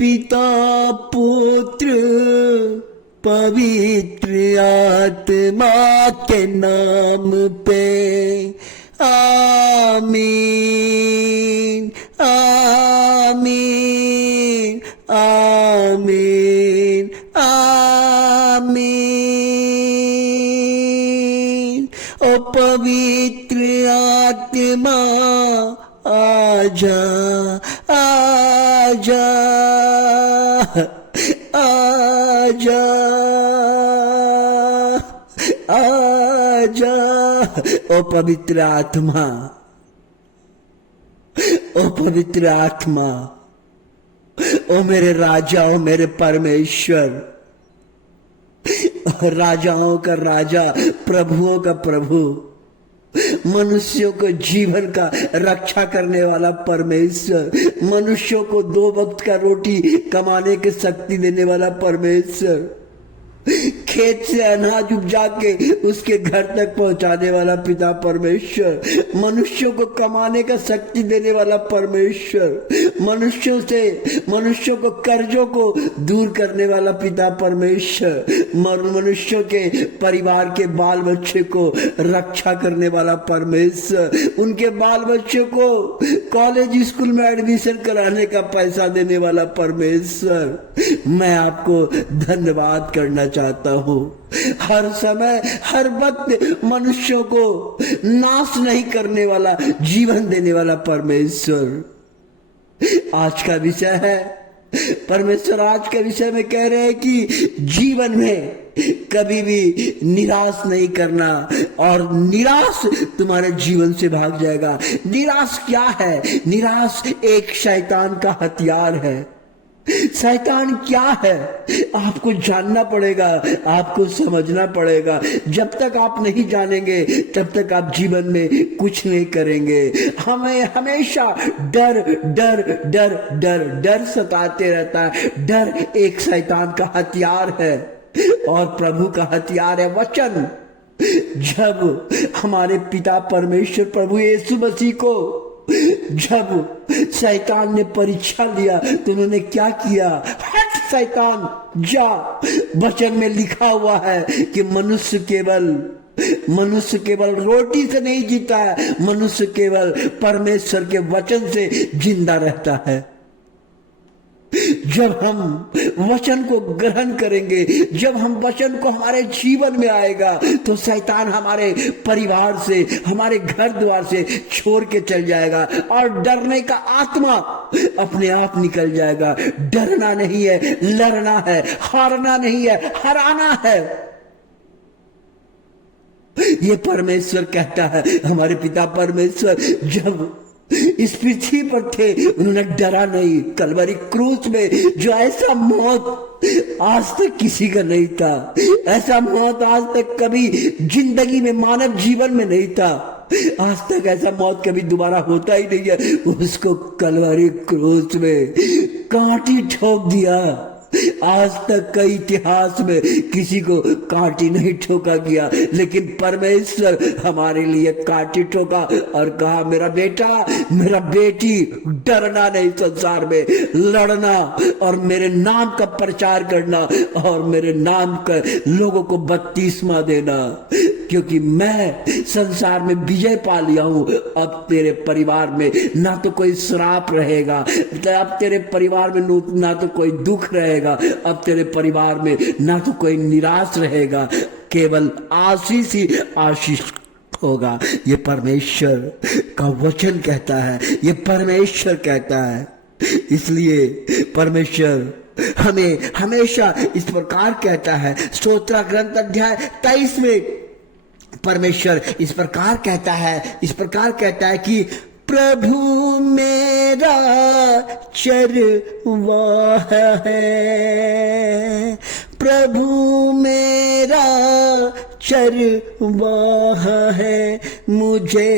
पिता पुत्र पवित्र आत्मा के नाम पे आमीन आमीन आमीन आमीन। ओ पवित्र आत्मा आजा आजा आजा आजा। ओ पवित्र आत्मा, ओ पवित्र आत्मा, ओ मेरे राजा, ओ मेरे परमेश्वर, राजाओं का राजा, प्रभुओं का प्रभु, मनुष्यों को जीवन का रक्षा करने वाला परमेश्वर, मनुष्यों को 2 वक्त का रोटी कमाने की शक्ति देने वाला परमेश्वर, खेत से अनाज उपजा के उसके घर तक पहुंचाने वाला पिता परमेश्वर, मनुष्यों को कमाने का शक्ति देने वाला परमेश्वर, मनुष्यों को कर्जों को दूर करने वाला पिता परमेश्वर, मनुष्यों के परिवार के बाल बच्चे को रक्षा करने वाला परमेश्वर, उनके बाल बच्चों को कॉलेज स्कूल में एडमिशन कराने का पैसा देने वाला परमेश्वर। मैं आपको धन्यवाद करना चाहता हूँ। हर समय हर वक्त मनुष्यों को नाश नहीं करने वाला, जीवन देने वाला परमेश्वर। आज का विषय है, परमेश्वर आज के विषय में कह रहे हैं कि जीवन में कभी भी निराश नहीं करना, और निराश तुम्हारे जीवन से भाग जाएगा। निराश क्या है? निराश एक शैतान का हथियार है। शैतान क्या है आपको जानना पड़ेगा, आपको समझना पड़ेगा। जब तक आप नहीं जानेंगे तब तक आप जीवन में कुछ नहीं करेंगे। हमें हमेशा डर डर डर डर डर सताते रहता है। डर एक शैतान का हथियार है और प्रभु का हथियार है वचन। जब हमारे पिता परमेश्वर प्रभु यीशु मसीह को जब शैतान ने परीक्षा लिया तो उन्होंने क्या किया? हट शैतान जा। वचन में लिखा हुआ है कि मनुष्य केवल रोटी से नहीं जीता है, मनुष्य केवल परमेश्वर के वचन से जिंदा रहता है। जब हम वचन को ग्रहण करेंगे, जब हम वचन को हमारे जीवन में आएगा तो शैतान हमारे परिवार से, हमारे घर द्वार से छोड़ के चल जाएगा और डरने का आत्मा अपने आप निकल जाएगा। डरना नहीं है, लड़ना है। हारना नहीं है, हराना है। ये परमेश्वर कहता है। हमारे पिता परमेश्वर जब इस पृथ्वी पर थे उन्होंने डरा नहीं। कलवरी क्रूस में जो ऐसा मौत आज तक किसी का नहीं था, ऐसा मौत आज तक कभी जिंदगी में, मानव जीवन में नहीं था। आज तक ऐसा मौत कभी दोबारा होता ही नहीं है। उसको कलवरी क्रूस में कांटी ठोक दिया। आज तक का इतिहास में किसी को कांटी नहीं ठोका गया, लेकिन परमेश्वर हमारे लिए कांटी ठोका और कहा, मेरा बेटा, मेरा बेटी, डरना नहीं, संसार में लड़ना और मेरे नाम का प्रचार करना और मेरे नाम का लोगों को बपतिस्मा देना, क्योंकि मैं संसार में विजय पा लिया हूं। अब तेरे परिवार में ना तो कोई श्राप रहेगा, अब तेरे परिवार में ना तो कोई दुख रहेगा, अब तेरे परिवार में ना तो कोई निराश रहेगा, केवल आशीष ही आशीष होगा। ये परमेश्वर का वचन कहता है, ये परमेश्वर कहता है। इसलिए परमेश्वर हमें हमेशा इस प्रकार कहता है। स्तोत्र ग्रंथ अध्याय 23 में परमेश्वर इस प्रकार कहता है कि प्रभु मेरा चरवाह है, प्रभु मेरा चरवाह है, मुझे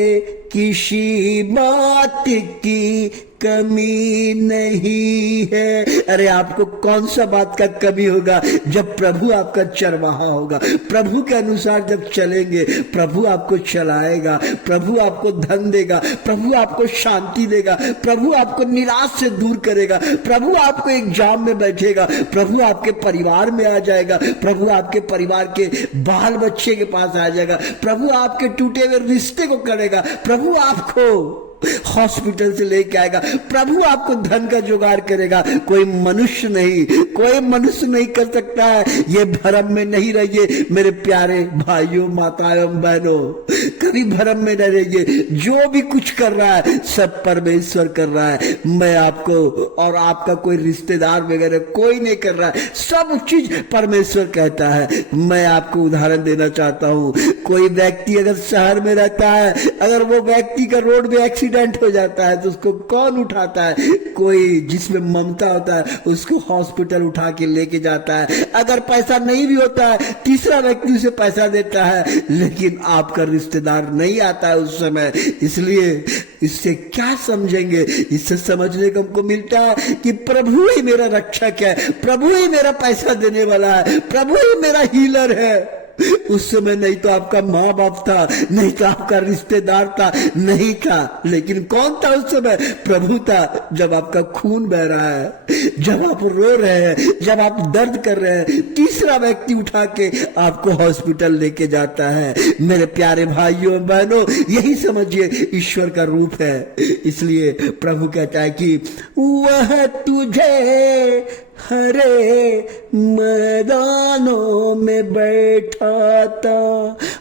किसी बात की कमी नहीं है। अरे आपको कौन सा बात का कमी होगा जब प्रभु आपका चरवाहा होगा। प्रभु के अनुसार जब चलेंगे, प्रभु आपको चलाएगा, प्रभु आपको धन देगा, प्रभु आपको शांति देगा, प्रभु आपको निराश से दूर करेगा, प्रभु आपको एग्जाम में बैठेगा, प्रभु आपके परिवार में आ जाएगा, प्रभु आपके परिवार के बाल बच्चे के पास आ जाएगा, प्रभु आपके टूटे हुए रिश्ते को करेगा, प्रभु आपको हॉस्पिटल से लेके आएगा, प्रभु आपको धन का जुगाड़ करेगा। कोई मनुष्य नहीं कर सकता है। ये भ्रम में नहीं रहिए मेरे प्यारे भाइयों, माताओं, बहनों, कभी भ्रम में न रहिए। जो भी कुछ कर रहा है सब परमेश्वर कर रहा है। मैं आपको और आपका कोई रिश्तेदार वगैरह कोई नहीं कर रहा है, सब चीज परमेश्वर कहता है। मैं आपको उदाहरण देना चाहता हूं। कोई व्यक्ति अगर शहर में रहता है, अगर वो व्यक्ति का रोड में एक्सीडेंट हो जाता है तो उसको कौन उठाता है? कोई जिसमें ममता होता है उसको हॉस्पिटल उठा के लेके जाता है। अगर पैसा नहीं भी होता है तीसरा व्यक्ति उसे पैसा देता है, लेकिन आपका रिश्तेदार नहीं आता है उस समय। इसलिए इससे क्या समझेंगे? इससे समझने को हमको मिलता है कि प्रभु ही मेरा रक्षक है, प्रभु ही मेरा पैसा देने वाला है, प्रभु ही मेरा हीलर है। उस समय नहीं तो आपका माँ बाप था, नहीं तो आपका रिश्तेदार था, नहीं था, लेकिन कौन था उस समय? प्रभु था। जब आपका खून बह रहा है, जब आप रो रहे हैं, जब आप दर्द कर रहे हैं, तीसरा व्यक्ति उठा के आपको हॉस्पिटल लेके जाता है। मेरे प्यारे भाइयों बहनों, यही समझिए ईश्वर का रूप है। इसलिए प्रभु कहता है कि वह तुझे हरे मैदानों में बैठा था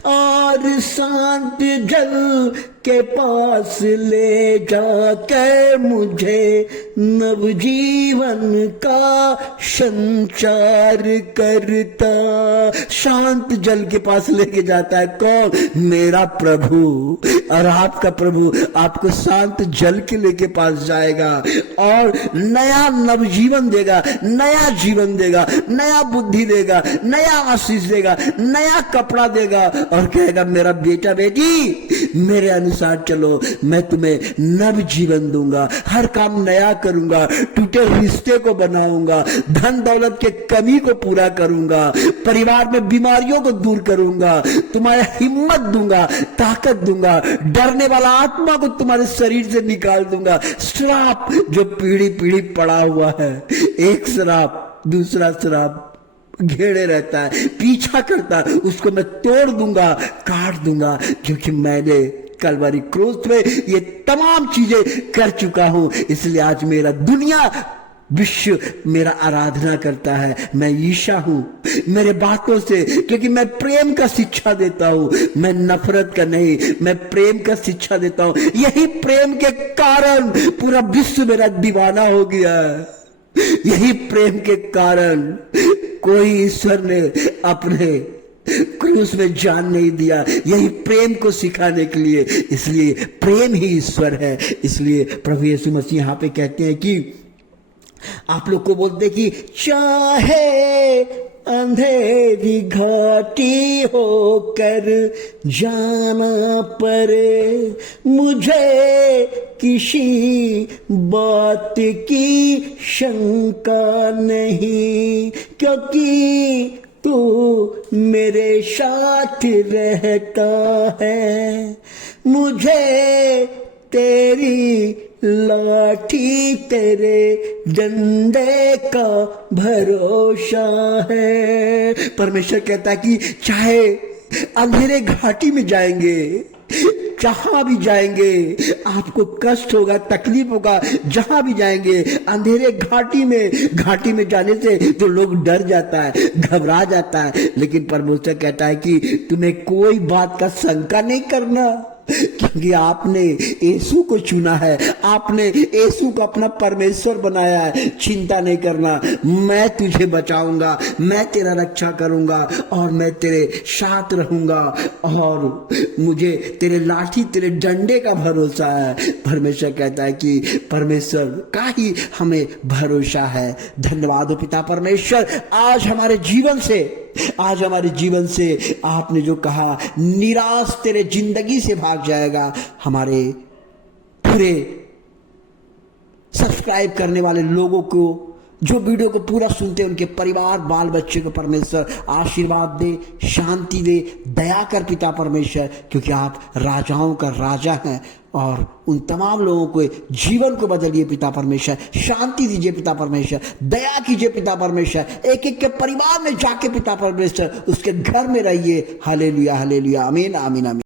और शांत जल के पास ले जाकर मुझे नवजीवन का संचार करता। शांत जल के पास लेके जाता है कौन? मेरा प्रभु। और आपका प्रभु आपको शांत जल के लेके पास जाएगा और नया नवजीवन देगा, नया जीवन देगा, नया बुद्धि देगा, नया आशीष देगा, नया कपड़ा देगा और कहेगा मेरा बेटा बेटी मेरे अनुसार चलो, मैं तुम्हें नव जीवन दूंगा, हर काम नया करूंगा, टूटे रिश्ते को बनाऊंगा, धन दौलत के कमी को पूरा करूंगा, परिवार में बीमारियों को दूर करूंगा, तुम्हारे हिम्मत दूंगा, ताकत दूंगा, डरने वाला आत्मा को तुम्हारे शरीर से निकाल दूंगा। श्राप जो पीढ़ी पीढ़ी पड़ा हुआ है, एक श्राप दूसरा श्राप घेरे रहता है, पीछा करता है, उसको मैं तोड़ दूंगा, काट दूंगा, क्योंकि मैंने कलवरी क्रूस में ये तमाम चीजें कर चुका हूं। इसलिए आज मेरा दुनिया विश्व मेरा आराधना करता है। मैं ईशा हूं मेरे बातों से, क्योंकि मैं प्रेम का शिक्षा देता हूं, मैं नफरत का नहीं, मैं प्रेम का शिक्षा देता हूं। यही प्रेम के कारण पूरा विश्व मेरा दीवाना हो गया। यही प्रेम के कारण कोई ईश्वर ने अपने क्रूस में जान नहीं दिया, यही प्रेम को सिखाने के लिए। इसलिए प्रेम ही ईश्वर है। इसलिए प्रभु यीशु मसीह यहाँ पे कहते हैं कि आप लोग को बोलते कि चाहे अंधेरी घाटी होकर जाना पड़े, मुझे किसी बात की शंका नहीं, क्योंकि तू मेरे साथ रहता है। मुझे तेरी लाठी तेरे डंडे का भरोसा है। परमेश्वर कहता है कि चाहे अंधेरे घाटी में जाएंगे, जहां भी जाएंगे आपको कष्ट होगा, तकलीफ होगा, जहां भी जाएंगे अंधेरे घाटी में जाने से तो लोग डर जाता है, घबरा जाता है, लेकिन परमेश्वर कहता है कि तुम्हें कोई बात का शंका नहीं करना, क्योंकि आपने यीशु को चुना है, आपने यीशु को अपना परमेश्वर बनाया है। चिंता नहीं करना, मैं तुझे बचाऊंगा, मैं तेरा रक्षा करूंगा और मैं तेरे साथ रहूंगा और मुझे तेरे लाठी तेरे डंडे का भरोसा है। परमेश्वर कहता है कि परमेश्वर का ही हमें भरोसा है। धन्यवाद हो पिता परमेश्वर, आज हमारे जीवन से आपने जो कहा निराश तेरे जिंदगी से भाग जाएगा, हमारे पूरे सब्सक्राइब करने वाले लोगों को, जो वीडियो को पूरा सुनते हैं, उनके परिवार बाल बच्चे को परमेश्वर आशीर्वाद दे, शांति दे, दया कर पिता परमेश्वर, क्योंकि आप राजाओं का राजा हैं। और उन तमाम लोगों को जीवन को बदलिए पिता परमेश्वर, शांति दीजिए पिता परमेश्वर, दया कीजिए पिता परमेश्वर, एक एक के परिवार में जाके पिता परमेश्वर उसके घर में रहिए। हालेलुया हालेलुया, आमीन आमीन आमीन।